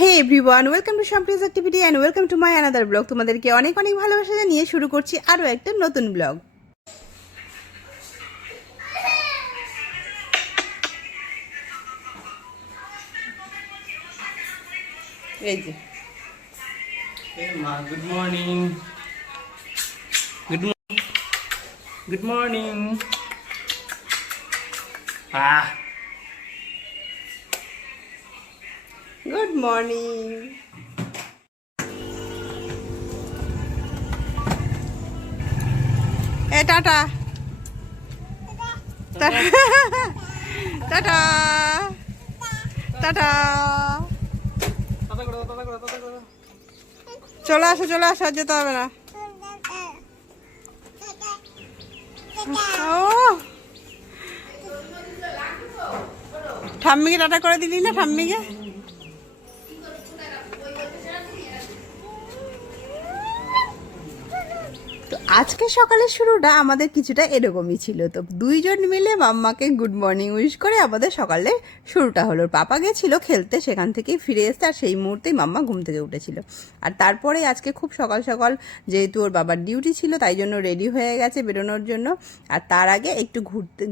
Hey everyone, welcome to শাম্পিস activity and welcome to my another blog. তোমাদেরকে অনেক অনেক ভালোবাসা জানিয়ে শুরু করছি আরও একটা নতুন ব্লগ। এই যে good morning, good morning, good morning. Good morning. এ টাটা টাটা টাটা। চলে আসো চলে আসো, আর যেতে হবে না। ও ঠাম্মিকে টাটা করে দিলি না? ঠাম্মিকে তো আজকে সকালের শুরুটা আমাদের কিছুটা এরকমই ছিল। তো দুইজন মিলে মাম্মাকে গুড মর্নিং উইশ করে আমাদের সকালে শুরুটা হলো। পাপা গেছিলো খেলতে, সেখান থেকেই ফিরে এসে আর সেই মুহূর্তেই মাম্মা ঘুম থেকে উঠেছিল। আর তারপরে আজকে খুব সকাল সকাল, যেহেতু ওর বাবার ডিউটি ছিল, তাই জন্য রেডি হয়ে গেছে বেরোনোর জন্য। আর তার আগে একটু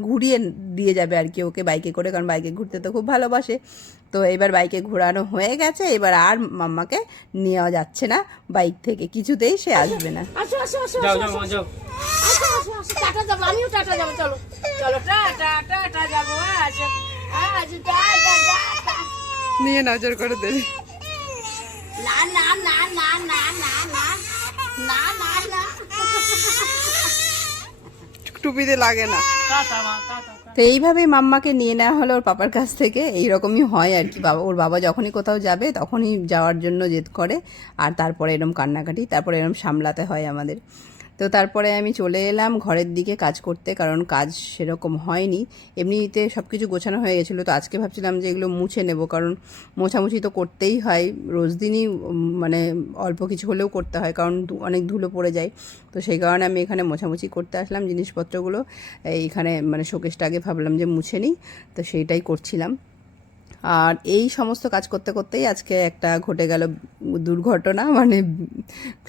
ঘুরিয়ে দিয়ে যাবে আর কি ওকে বাইকে করে, কারণ বাইকে ঘুরতে তো খুব ভালোবাসে। তো এবার বাইকে ঘোরানো হয়ে গেছে, এবার আর মাম্মাকে নেওয়া যাচ্ছে না বাইক থেকে, কিছুতেই সে আসবে না। যাও যাও মা, যাও। টাটা যাবো, আমিও টাটা যাবো। চলো চলো, টাটা টাটা যাবো। নিয়ে নজর করে দেবে। না না না না না না না না না না, টুপিতে লাগে না। টাটা মা, টাটা। তো এইভাবে মাম্মাকে নিয়ে নেওয়া হলো ওর পাপার কাছ থেকে। এইরকমই হয় আর কি, ওর বাবা যখনই কোথাও যাবে তখনই যাওয়ার জন্য জেদ করে, আর তারপরে এরম কান্নাকাটি, তারপরে এরম সামলাতে হয় আমাদের। তো তারপরে আমি চলে এলাম ঘরের দিকে কাজ করতে, কারণ কাজ সেরকম হয়নি, এমনিতে সব কিছু গোছানো হয়ে গেছিলো। তো আজকে ভাবছিলাম যে এগুলো মুছে নেব, কারণ মোছামুছি তো করতেই হয় রোজ দিনই, মানে অল্প কিছু হলেও করতে হয়, কারণ অনেক ধুলো পড়ে যায়। তো সেই কারণে আমি এখানে মোছামুছি করতে আসলাম জিনিসপত্রগুলো। এইখানে মানে শোকেসটা আগে ভাবলাম যে মুছে নিই, তো সেইটাই করছিলাম। আর এই সমস্ত কাজ করতে করতেই আজকে একটা ঘটে গেল দুর্ঘটনা। মানে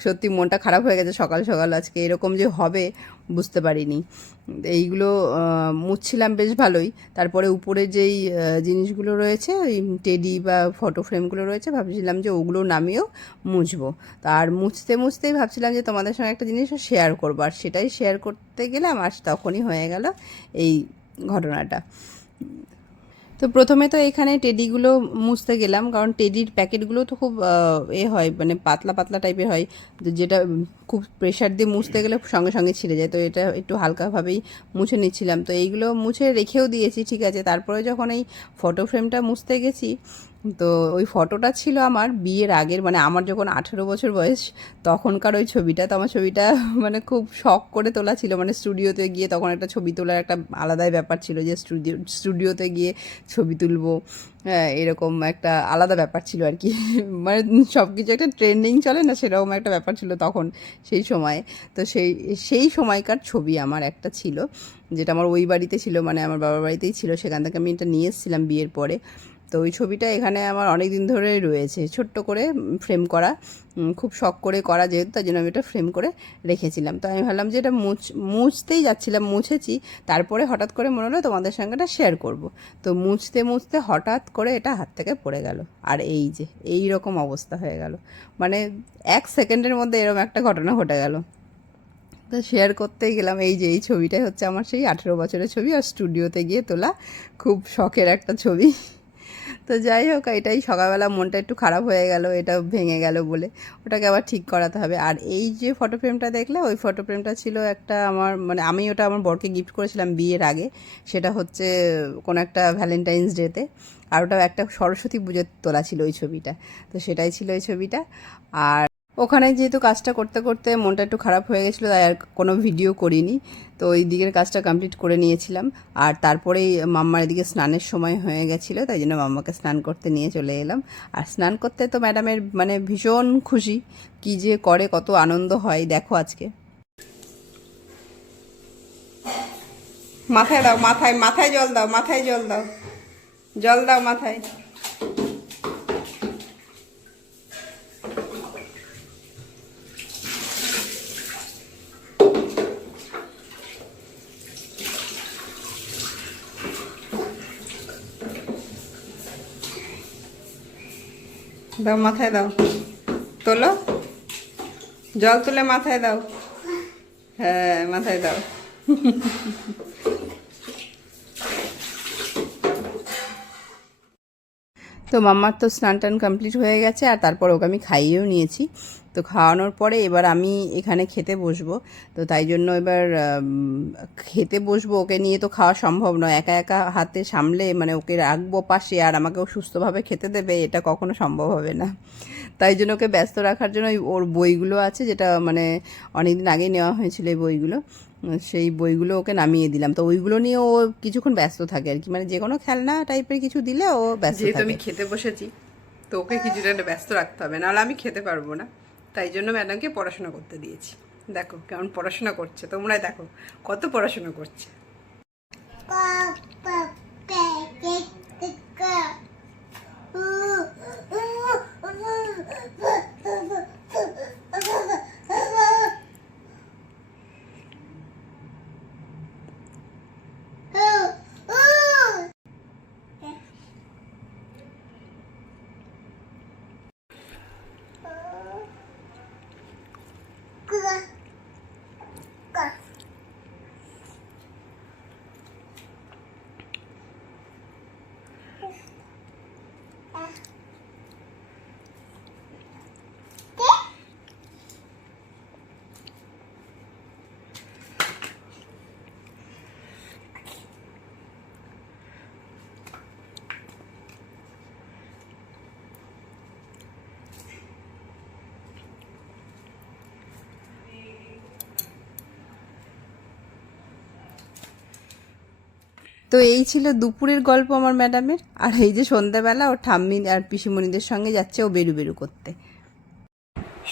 সত্যি মনটা খারাপ হয়ে গেছে সকাল সকাল, আজকে এরকম যে হবে বুঝতে পারিনি। এইগুলো মুছছিলাম বেশ ভালোই, তারপরে উপরে যেই জিনিসগুলো রয়েছে, ওই টেডি বা ফটো ফ্রেমগুলো রয়েছে, ভাবছিলাম যে ওগুলো নামিয়েও মুছবো। আর মুছতে মুছতেই ভাবছিলাম যে তোমাদের সঙ্গে একটা জিনিস শেয়ার করবো, আর সেটাই শেয়ার করতে গেলাম, আর তখনই হয়ে গেল এই ঘটনাটা। তো প্রথমে তো এখানে টেডিগুলো মুছতে গেলাম, কারণ টেডির প্যাকেটগুলো তো খুব হয়, মানে পাতলা পাতলা টাইপের হয়, যেটা খুব প্রেশার দিয়ে মুছতে গেলে সঙ্গে সঙ্গে ছিঁড়ে যায়। তো এটা একটু হালকাভাবেই মুছে নিচ্ছিলাম। তো এইগুলো মুছে রেখেও দিয়েছি, ঠিক আছে। তারপরে যখন এই ফটো ফ্রেমটা মুছতে গেছি, তো ওই ফটোটা ছিল আমার বিয়ের আগের, মানে আমার যখন 18 বছর বয়স তখনকার ওই ছবিটা। তো আমার ছবিটা মানে খুব শখ করে তোলা ছিল, মানে স্টুডিওতে গিয়ে তখন একটা ছবি তোলার একটা আলাদাই ব্যাপার ছিল, যে স্টুডিওতে গিয়ে ছবি তুলবো, এরকম একটা আলাদা ব্যাপার ছিল আর কি। মানে সব কিছু একটা ট্রেন্ডিং চলে না, সেরকম একটা ব্যাপার ছিল তখন সেই সময়ে। তো সেই সময়কার ছবি আমার একটা ছিল, যেটা আমার ওই বাড়িতে ছিল, মানে আমার বাবার বাড়িতেই ছিল, সেখান থেকে আমি এটা নিয়ে এসেছিলাম বিয়ের পরে। তো ওই ছবিটা এখানে আমার অনেক দিন ধরে রয়েছে, ছোট্ট করে ফ্রেম করা, খুব শখ করে করা যেহেতু, তার জন্য আমি এটা ফ্রেম করে রেখেছিলাম। তো আমি ভাবলাম যে এটা মুছতেই যাচ্ছিলাম, মুছেছি, তারপরে হঠাৎ করে মনে হলো তোমাদের সঙ্গে এটা শেয়ার করব। তো মুছতে মুছতে হঠাৎ করে এটা হাত থেকে পড়ে গেল, আর এই যে এই রকম অবস্থা হয়ে গেল, মানে 1 সেকেন্ডের মধ্যে এরকম একটা ঘটনা ঘটে গেল। তো শেয়ার করতেই গেলাম, এই যে এই ছবিটাই হচ্ছে আমার সেই 18 বছরের ছবি, আর স্টুডিওতে গিয়ে তোলা খুব শখের একটা ছবি। তো যাই হোক, এটাই সকালবেলা মনটা একটু খারাপ হয়ে গেল, এটা ভেঙে গেল বলে, ওটাকে আবার ঠিক করাতে হবে। আর এই যে ফটো ফ্রেমটা দেখলে, ওই ফটো ফ্রেমটা ছিল একটা আমার, মানে আমি ওটা আমার বরকে গিফট করেছিলাম বিয়ের আগে, সেটা হচ্ছে কোনো একটা ভ্যালেন্টাইন্স ডেতে। আর ওটা একটা সরস্বতী পুজোর তোলা ছিল ওই ছবিটা। তো সেটাই ছিল ওই ছবিটা। আর ওখানে যেহেতু কাজটা করতে করতে মনটা একটু খারাপ হয়ে গেছিলো, তাই আর কোনো ভিডিও করিনি। তো ওই দিকের কাজটা কমপ্লিট করে নিয়েছিলাম, আর তারপরেই মাম্মার এদিকে স্নানের সময় হয়ে গেছিলো, তাই জন্য মাম্মাকে স্নান করতে নিয়ে চলে এলাম। আর স্নান করতে তো ম্যাডামের মানে ভীষণ খুশি, কি যে করে, কত আনন্দ হয় দেখো আজকে। মাথায় দাও, মাথায় মাথায় জল দাও, মাথায় জল দাও, জল দাও মাথায়। দাও, মাথায় দাও, তোলো, জল তুলে মাথায় দাও। হ্যাঁ, মাথায় দাও। তো মাম্মার তো স্নান টান কমপ্লিট হয়ে গেছে, আর তারপর ওকে আমি খাইয়েও নিয়েছি। তো খাওয়ানোর পরে এবার আমি এখানে খেতে বসবো। তো তাই জন্য এবার খেতে বসবো, ওকে নিয়ে তো খাওয়া সম্ভব নয়, একা একা হাতে সামলে মানে ওকে রাখবো পাশে আর আমাকেও সুস্থভাবে খেতে দেবে, এটা কখনো সম্ভব হবে না। তাই জন্য ওকে ব্যস্ত রাখার জন্য ওর বইগুলো আছে, যেটা মানে অনেক দিন আগেই নেওয়া হয়েছিল এই বইগুলো, সেই বইগুলো ওকে নামিয়ে দিলাম। তো ওইগুলো নিয়ে ও কিছুক্ষণ ব্যস্ত থাকে আর কি, মানে যে কোনো খেলনা টাইপের কিছু দিলে ও ব্যস্ত থাকে। যেহেতু আমি খেতে বসেছি তো ওকে কিছুটা একটা ব্যস্ত রাখতে হবে, নাহলে আমি খেতে পারবো না। তাই জন্য ম্যাডামকে পড়াশোনা করতে দিয়েছি। দেখো কেমন পড়াশোনা করছে, তোমরাই দেখো কত পড়াশোনা করছে। তো এই ছিল দুপুরের গল্প আমার ম্যাডামের। আর এই যে সন্ধ্যাবেলা ও ঠাম্মি আর পিসিমণিদের সঙ্গে যাচ্ছে ও বেরু বেরু করতে।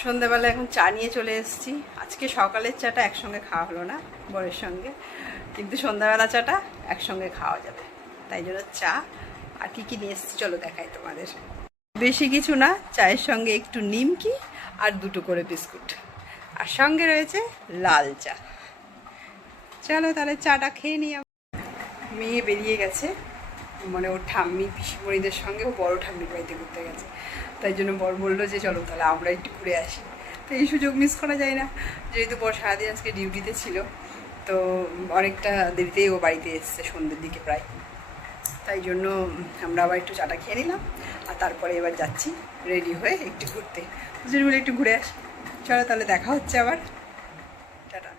সন্ধ্যাবেলা এখন চা নিয়ে চলে এসেছি। আজকে সকালের চাটা একসঙ্গে খাওয়া হলো না বরের সঙ্গে, কিন্তু সন্ধ্যাবেলা চাটা একসঙ্গে খাওয়া যাবে, তাই জন্য চা। আর কি কি নিয়ে এসেছি চলো দেখাই তোমাদের। বেশি কিছু না, চায়ের সঙ্গে একটু নিমকি আর দুটো করে বিস্কুট, আর সঙ্গে রয়েছে লাল চা। চলো তাহলে চাটা খেয়ে নিই। মেয়ে বেরিয়ে গেছে, মানে ওর ঠাম্মি পিসিমণিদের সঙ্গে ও বড় ঠাম্মির বাড়িতে ঘুরতে গেছে। তাই জন্য বর বললো যে চলো তাহলে আমরা একটু ঘুরে আসি। তো এই সুযোগ মিস করা যায় না, যেহেতু বর সারাদিন আজকে ডিউটিতে ছিল, তো অনেকটা দেরিতেই ও বাড়িতে এসছে, সন্ধ্যের দিকে প্রায়। তাই জন্য আমরা আবার একটু চাটা খেয়ে নিলাম, আর তারপরে এবার যাচ্ছি রেডি হয়ে একটু ঘুরতে। দুজন মিলে একটু ঘুরে আসি। চলো তাহলে দেখা হচ্ছে আবার, টাটা।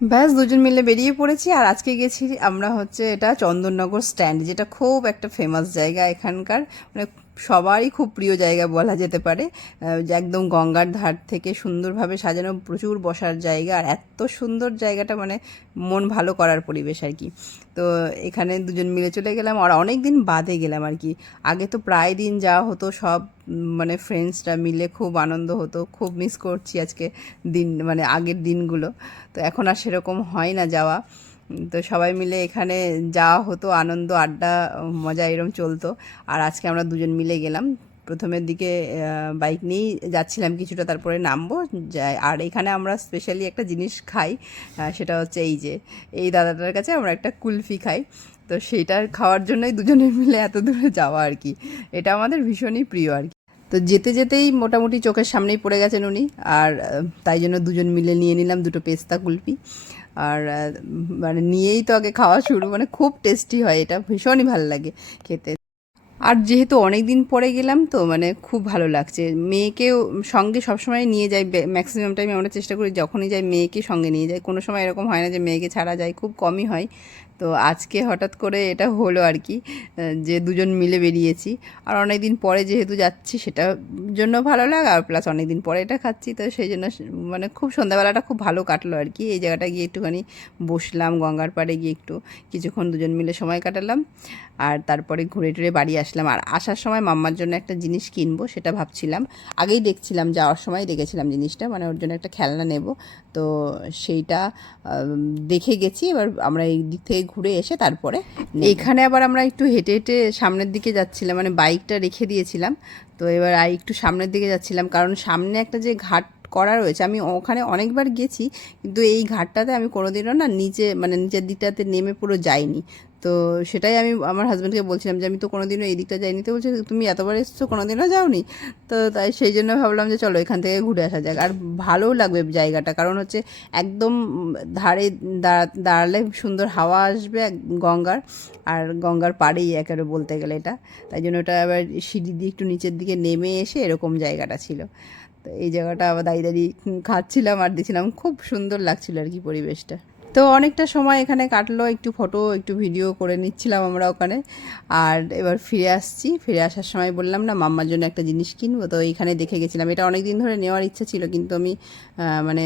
ব্যাস দুজন মিলে বেরিয়ে পড়েছি। আর আজকে গেছি আমরা হচ্ছে এটা চন্দননগর স্ট্যান্ড, যেটা খুব একটা ফেমাস জায়গা এখানকার, মানে সবারই খুব প্রিয় জায়গা বলা যেতে পারে। যে একদম গঙ্গার ধার থেকে সুন্দরভাবে সাজানো, প্রচুর বসার জায়গা, আর এত সুন্দর জায়গাটা, মানে মন ভালো করার পরিবেশ আর কি। তো এখানে দুজন মিলে চলে গেলাম, আর অনেক দিন বাদে গেলাম আর কি। আগে তো প্রায় দিন যাওয়া হতো, সব মানে ফ্রেন্ডসরা মিলে খুব আনন্দ হতো। খুব মিস করছি আজকে দিন, মানে আগের দিনগুলো। তো এখন আর সেরকম হয় না যাওয়া। তো সবাই মিলে এখানে যাওয়া হতো, আনন্দ, আড্ডা, মজা এরম চলতো। আর আজকে আমরা দুজন মিলে গেলাম। প্রথমের দিকে বাইক নিয়েই যাচ্ছিলাম কিছুটা, তারপরে নামবো যাই। আর এখানে আমরা স্পেশালি একটা জিনিস খাই, সেটা হচ্ছে এই যে এই দাদাটার কাছে আমরা একটা কুলফি খাই। তো সেইটার খাওয়ার জন্যই দুজনে মিলে এত দূরে যাওয়া আর কি। এটা আমাদের ভীষণই প্রিয় আর কি। তো যেতে যেতেই মোটামুটি চোখের সামনেই পড়ে গেছেন উনি, আর তাই জন্য দুজন মিলে নিয়ে নিলাম দুটো পেস্তা কুলফি। আর মানে নিয়েই তো আগে খাওয়া শুরু, মানে খুব টেস্টি হয় এটা, ভীষণই ভালো লাগে খেতে। আর যেহেতু অনেক দিন পরে গেলাম তো মানে খুব ভালো লাগছে। মেয়েকেও সঙ্গে সবসময় নিয়ে যাই, ম্যাক্সিমাম টাইম আমরা চেষ্টা করি যখনই যাই মেয়েকে সঙ্গে নিয়ে যাই। কোনো সময় এরকম হয় না যে মেয়েকে ছাড়া যায়, খুব কমই হয়। তো আজকে হঠাৎ করে এটা হলো আর কি, যে দুজন মিলে বেরিয়েছি। আর অনেক দিন পরে যেহেতু যাচ্ছি সেটার জন্য ভালো লাগে, আর প্লাস অনেক দিন পরে এটা খাচ্ছি, তো সেই জন্য মানে খুব সন্ধ্যাবেলাটা খুব ভালো কাটলো আর কি। এই জায়গাটা গিয়ে একটুখানি বসলাম, গঙ্গার পাড়ে গিয়ে একটু কিছুক্ষণ দুজন মিলে সময় কাটালাম, আর তারপরে ঘুরে টুরে বাড়ি আসলাম। আর আসার সময় মাম্মার জন্য একটা জিনিস কিনবো সেটা ভাবছিলাম, আগেই দেখছিলাম, যাওয়ার সময় দেখেছিলাম জিনিসটা, মানে ওর জন্য একটা খেলনা নেব। তো সেইটা দেখে গেছি। এবার আমরা এই দিক থেকে ঘুরে এসে তারপরে এখানে আবার আমরা একটু হেঁটে হেঁটে সামনের দিকে যাচ্ছিলাম, মানে বাইকটা রেখে দিয়েছিলাম। তো এবার আর একটু সামনের দিকে যাচ্ছিলাম, কারণ সামনে একটা যে ঘাট করা রয়েছে, আমি ওখানে অনেকবার গেছি, কিন্তু এই ঘাটটাতে আমি কোনোদিনও না নিচে, মানে নিচের দিকটাতে নেমে পুরো যাইনি। তো সেটাই আমি আমার হাজব্যান্ডকে বলছিলাম যে আমি তো কোনোদিনও এই দিকটা যাইনি, তো বলছে তুমি এতবার এসছো কোনোদিনও যাওনি। তো তাই সেই জন্য ভাবলাম যে চলো এখান থেকে ঘুরে আসা যাক। আর ভালোও লাগবে জায়গাটা, কারণ হচ্ছে একদম ধারে দাঁড়ালে সুন্দর হাওয়া আসবে গঙ্গার, আর গঙ্গার পাড়েই একেবারে বলতে গেলে এটা। তাই জন্য ওটা আবার সিঁড়ি দিয়ে একটু নিচের দিকে নেমে এসে এরকম জায়গাটা ছিল। তো এই জায়গাটা আবার দাঁড়িয়ে দাঁড়িয়ে খাচ্ছিলাম আর দিচ্ছিলাম, খুব সুন্দর লাগছিল আর কি পরিবেশটা। তো অনেকটা সময় এখানে কাটলো, একটু ফটো একটু ভিডিও করে নিচ্ছিলাম আমরা ওখানে। আর এবার ফিরে আসছি, ফিরে আসার সময় বললাম না মাম্মার জন্য একটা জিনিস কিনবো, তো এইখানে দেখে গেছিলাম। এটা অনেক দিন ধরে নেওয়ার ইচ্ছা ছিল, কিন্তু আমি মানে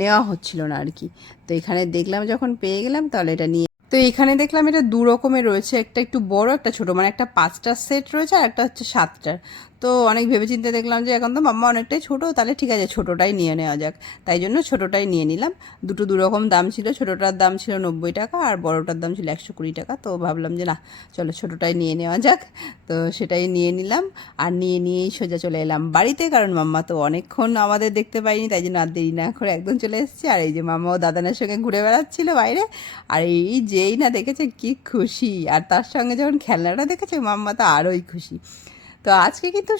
নেওয়া হচ্ছিল না আর কি। তো এখানে দেখলাম যখন পেয়ে গেলাম তাহলে এটা নিয়ে, তো এখানে দেখলাম এটা দু রকমের রয়েছে, একটা একটু বড় একটা ছোট, মানে একটা 5টার সেট রয়েছে আর একটা হচ্ছে 7টার। তো অনেক ভেবেচিন্তে দেখলাম যে এখন তো মাম্মা অনেকটাই ছোটো, তাহলে ঠিক আছে ছোটোটাই নিয়ে নেওয়া যাক। তাই জন্য ছোটোটাই নিয়ে নিলাম। দুটো দু রকম দাম ছিল, ছোটোটার দাম ছিল 90 টাকা আর বড়োটার দাম ছিল 120 টাকা। তো ভাবলাম যে না চলো ছোটোটাই নিয়ে নেওয়া যাক, তো সেটাই নিয়ে নিলাম। আর নিয়েই সোজা চলে এলাম বাড়িতে, কারণ মাম্মা তো অনেকক্ষণ আমাদের দেখতে পাইনি, তাই জন্য আর দেরি না করে একদম চলে এসেছি। আর এই যে মাম্মাও দাদানের সঙ্গে ঘুরে বেড়াচ্ছিল বাইরে, আর এই যেই না দেখেছে কি খুশি, আর তার সঙ্গে যখন খেলনাটা দেখেছে মাম্মা তো আরোই খুশি। তো আজকে কিন্তু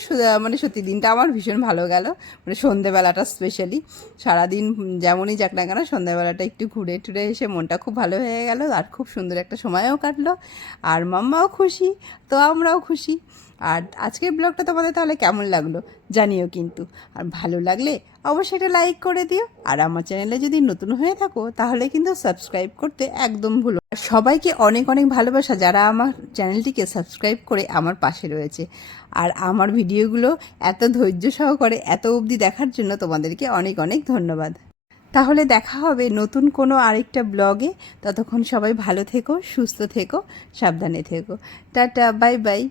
মানে সত্যি দিনটা আমার ভীষণ ভালো গেল, মানে সন্ধেবেলাটা স্পেশালি। সারাদিন যেমনই যাক না কেন সন্ধেবেলাটা একটু ঘুরে টুরে এসে মনটা খুব ভালো হয়ে গেল, আর খুব সুন্দর একটা সময়ও কাটলো। আর মাম্মাও খুশি, তো আমরাও খুশি। আর আজকের ব্লগটা তোমাদের তাহলে কেমন লাগলো জানিও কিন্তু। আর ভালো লাগলে অবশ্যই এটা লাইক করে দিও, আর আমার চ্যানেলে যদি নতুন হয়ে থাকো তাহলে কিন্তু সাবস্ক্রাইব করতে একদম ভুলো। আর সবাইকে অনেক অনেক ভালোবাসা যারা আমার চ্যানেলটিকে সাবস্ক্রাইব করে আমার পাশে রয়েছে। আর আমার ভিডিওগুলো এত ধৈর্য সহকারে এত অবধি দেখার জন্য তোমাদেরকে অনেক অনেক ধন্যবাদ। তাহলে দেখা হবে নতুন কোনো আরেকটা ব্লগে। ততক্ষণ সবাই ভালো থেকো, সুস্থ থেকো, সাবধানে থেকো। Tata, bye bye.